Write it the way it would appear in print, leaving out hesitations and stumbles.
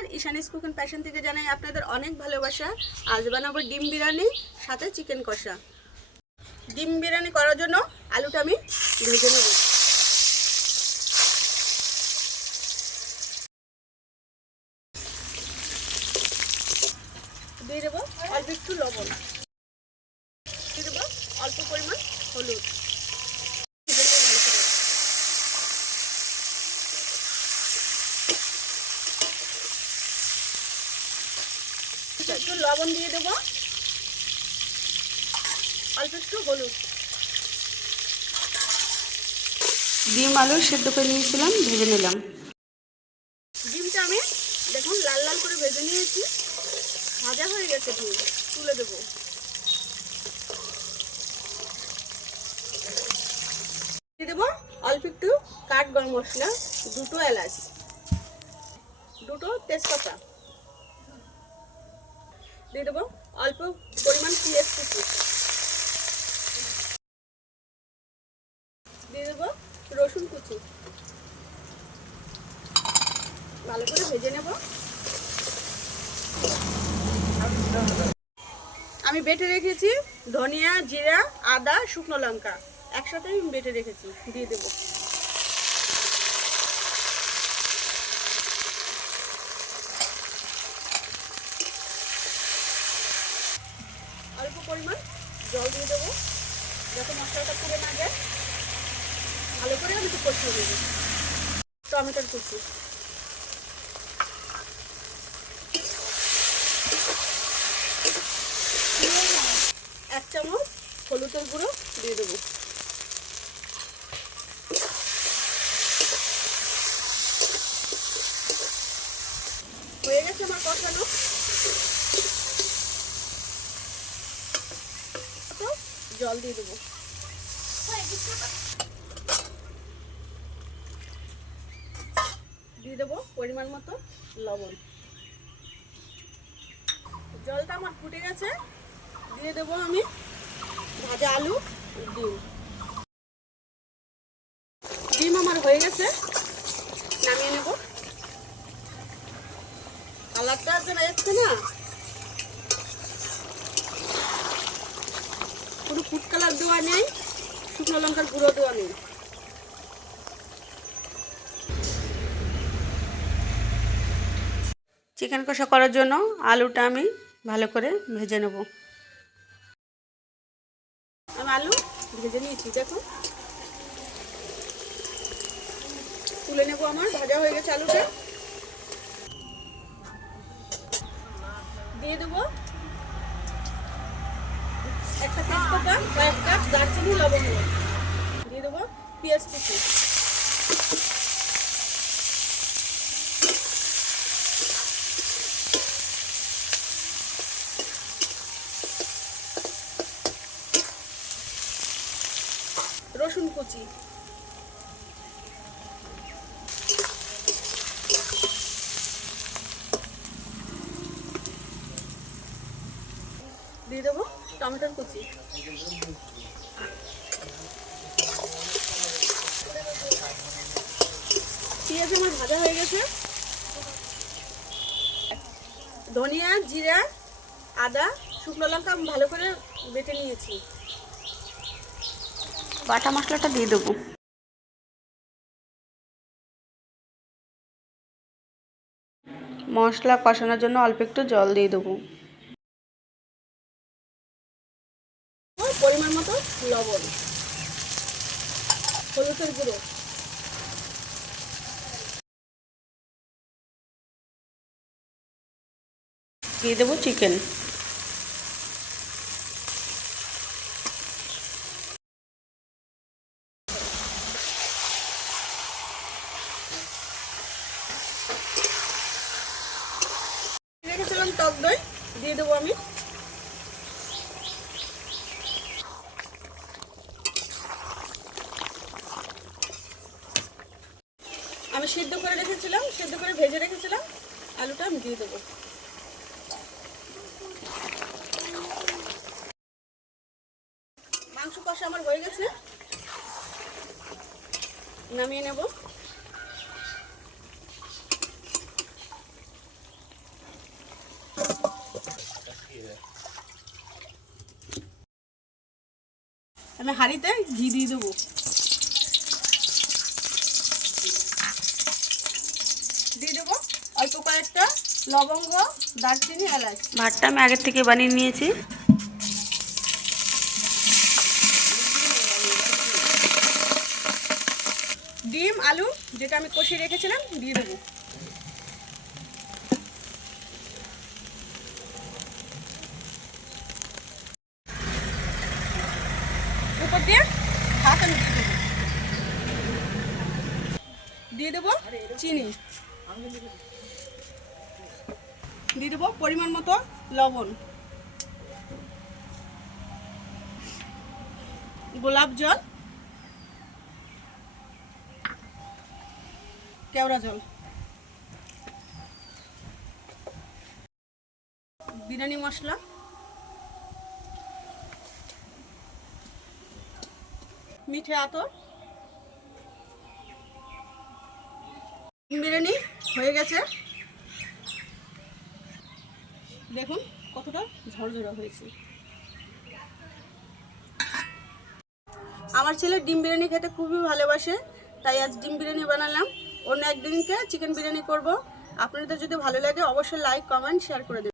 নমস্কার, ঈশানীস cooking passion থেকে জানাই আপনাদের অনেক ভালোবাসা। আজ বানাবো ডিম বিরিয়ানি সাথে চিকেন কষা। ডিম বিরিয়ানি করার জন্য আলুটা আমি ভেজে নেব। দিয়ে দেবো অল্প একটু লবণ, দিয়ে দেবো অল্প পরিমাণ হলুদ। একটু লবণ দিয়ে দেবো, অল্প একটু হলুদ। ডিম আলু সেদ্ধ করে নিয়েছিলাম, ভেজে নিলাম। ডিমটা আমি দেখুন লাল লাল করে ভেজে নিয়েছি, ভাজা হয়ে গেছে। ডিম তুলে দেবো। দিয়ে দেবো অল্প একটু কাঠ গরম মশলা, দুটো এলাচ, দুটো তেজপাতা। দিয়ে দেবো অল্প পরিমাণ পেঁয়াজ কুচি, দিয়ে দেবো রসুন কুচি। ভালো করে ভেজে নেব। আমি বেটে রেখেছি ধনিয়া, জিরা, আদা, শুকনো লঙ্কা একসাথে বেটে রেখেছি, দিয়ে দেবো। অল্প পরিমাণ জল দিয়ে দেবো যাতে মশলাটা পুড়ে না যায়। ভালো করে আমি একটু কষিয়ে দেবো। টমেটোর কুচি, এক চামচ হলুদের গুঁড়ো দিয়ে দেবো। হয়ে গেছে আমার কষানো। তো জল দিয়ে দেবো। দিয়ে দেবো পরিমাণ মতো লবণ। জলটা আমার ফুটে গেছে, দিয়ে দেবো আমি ভাজা আলু, ডিম। ডিম আমার হয়ে গেছে, নামিয়ে নেব। কালারটা যেন এসছে না, কোনো ফুড কালার দেওয়া নেই, শুকনো লঙ্কার গুঁড়ো দেওয়া নেই। চিকেন কষা করার জন্য আলুটা আমি ভালো করে ভেজে নেব। আমি আলু ভেজে নিয়েছি, দেখুন তুলে নেব। আমার ভাজা হয়ে গেছে আলুটা। দিয়ে দেবো একটা তেজপাতা, কয়েক কাপ দারচিনি, লবঙ্গ। দিয়ে দেবো পেঁয়াজ কুচি, রসুন কুচি, দিয়ে দেবো টমেটোর কুচি। পেঁয়াজ আমার ভাজা হয়ে গেছে। ধনিয়া, জিরা, আদা, শুকনো লঙ্কা আমি ভালো করে বেটে নিয়েছি। বাটা মশলাটা দিয়ে দেবো। মশলা কষানোর জন্য অল্প একটু জল দিয়ে দেবো। পরিমাণ মতো লবণ, হলুদের গুঁড়ো, দিয়ে দেবো চিকেন। রেখেছিলাম টক দই, দিয়ে দেবো আমি। আমি সিদ্ধ করে রেখেছিলাম, সিদ্ধ করে ভেজে রেখেছিলাম আলুটা আমি দিয়ে দেবো। মাংস কষা আমার হয়ে গেছে, নামিয়ে নেব। আমি হাঁড়িতে ঘি দিয়ে দেবো। দিয়ে দেবো অল্প কয়েকটা লবঙ্গ, দারচিনি, এলাচ। ভাতটা আমি আগের থেকে বানিয়ে নিয়েছি। ডিম আলু যেটা আমি কষিয়ে রেখেছিলাম দিয়ে দেবো। উপর দিয়ে ভাত আমি দিয়ে দেবো চিনি, দিয়ে দেবো পরিমাণ মতো লবণ, গোলাপ জল, কেওড়া জল, বিরিয়ানি মশলা, মিঠে আতর। বিরিয়ানি হয়ে গেছে, দেখুন কতটা ঝরঝরা হয়েছে। আমার ছেলে ডিম বিরিয়ানি খেতে খুবই ভালোবাসে, তাই আজ ডিম বিরিয়ানি বানালাম। অন্য একদিনকে চিকেন বিরিয়ানি করব। আপনাদের যদি ভালো লাগে অবশ্যই লাইক, কমেন্ট, শেয়ার করে দেবেন।